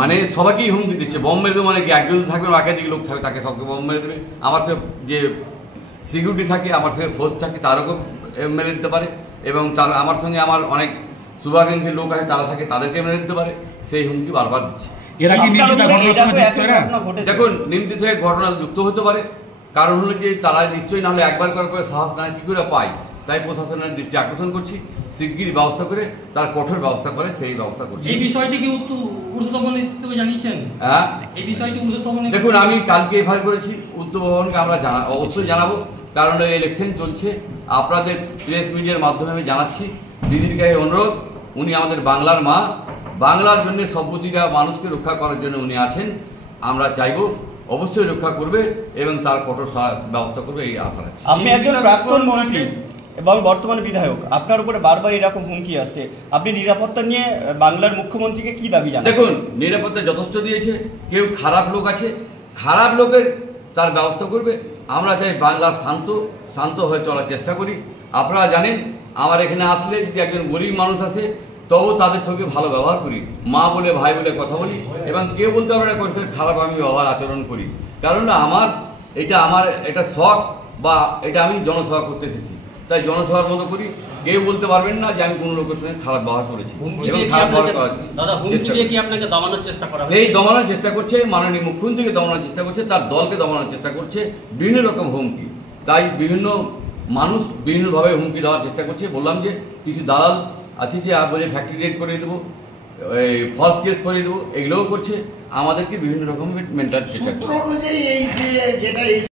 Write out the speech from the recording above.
মানে সবাইকেই হুমকি দিচ্ছে, বম মেরে দেবে। মানে কি একজন থাকবে না, একাধিক লোক থাকবে, তাকে সবকে বম মেরে দেবে। আমার সে যে সিকিউরিটি থাকে, আমার সঙ্গে ফোর্স থাকে, তারও মেরে দিতে পারে। এবং তার আমার সঙ্গে আমার অনেক শুভাকাঙ্ক্ষী লোক আছে, তারা থাকে, তাদেরকে মেরে দিতে পারে। সেই হুমকি বারবার দিচ্ছে। এরা কি দেখুন, নিমতি থেকে ঘটনা যুক্ত হতে পারে। কারণ হলো যে তারা নিশ্চয়ই, নাহলে একবার করার পরে সাহস না কী করে পায়। তাই প্রশাসনের দৃষ্টি আকর্ষণ করছি, শিগগির ব্যবস্থা করে তার কঠোর ব্যবস্থা করে সেই ব্যবস্থা করছি। এই বিষয়টি কি ঊর্ধ্বতন নেতৃত্বকে জানিয়েছেন? হ্যাঁ, এই বিষয়টি ঊর্ধ্বতন দেখুন, আমি কালকে এফআইআর করেছি, উত্তর ভবনকে আমরা অবশ্যই জানাবো। কারণ এই ইলেকশন চলছে, আপনাদের প্রেস মিডিয়ার মাধ্যমে আমি জানাচ্ছি, দিদির কাছে অনুরোধ, উনি আমাদের বাংলার মা, বাংলার জন্য সব প্রতিটা মানুষকে রক্ষা করার জন্য উনি আছেন। আমরা চাইব অবশ্যই রক্ষা করবে এবং তার কঠোর ব্যবস্থা করবে, এই আশা রাখছি। আপনি একজন প্রাক্তন মন্ত্রী এবং বর্তমানে বিধায়ক, আপনার উপরে বারবার এরকম হুমকি আসছে, আপনি নিরাপত্তা নিয়ে বাংলার মুখ্যমন্ত্রীকে কি দাবি জানান? দেখুন, নিরাপত্তা যথেষ্ট দিয়েছে। কেউ খারাপ লোক আছে, খারাপ লোকের তার ব্যবস্থা করবে। আমরা চাই বাংলা শান্ত হয়ে চলার চেষ্টা করি। আপনারা জানেন, আমার এখানে আসলে যদি একজন গরিব মানুষ আসে, তবু তাদের সঙ্গে ভালো ব্যবহার করি, মা বলে ভাই বলে কথা বলি। এবং কেউ বলতে পারবে না করছে খারাপ আমি ব্যবহার আচরণ করি। কারণ আমার এটা শখ, বা এটা আমি জনসভা করতে এসেছি, তাই জনসভার মতো করি। কেউ বলতে পারবেন না যে আমি কোনো লোকের সঙ্গে খারাপ ব্যবহার করেছি এবং খারাপ ব্যবহার করার সেই দমানোর চেষ্টা করছে। মাননীয় মুখ্যমন্ত্রীকে দমানোর চেষ্টা করছে, তার দলকে দমানোর চেষ্টা করছে, বিভিন্ন রকম হুমকি। তাই বিভিন্ন মানুষ বিভিন্নভাবে হুমকি দেওয়ার চেষ্টা করছে। বললাম যে কিছু দালাল আছে যে বলে ফ্যাক্টরি রেড করে দেবো, ফলস কেস করে দেবো, এগুলোও করছে। আমাদেরকে বিভিন্ন রকম মেন্টাল চেষ্টা করছে।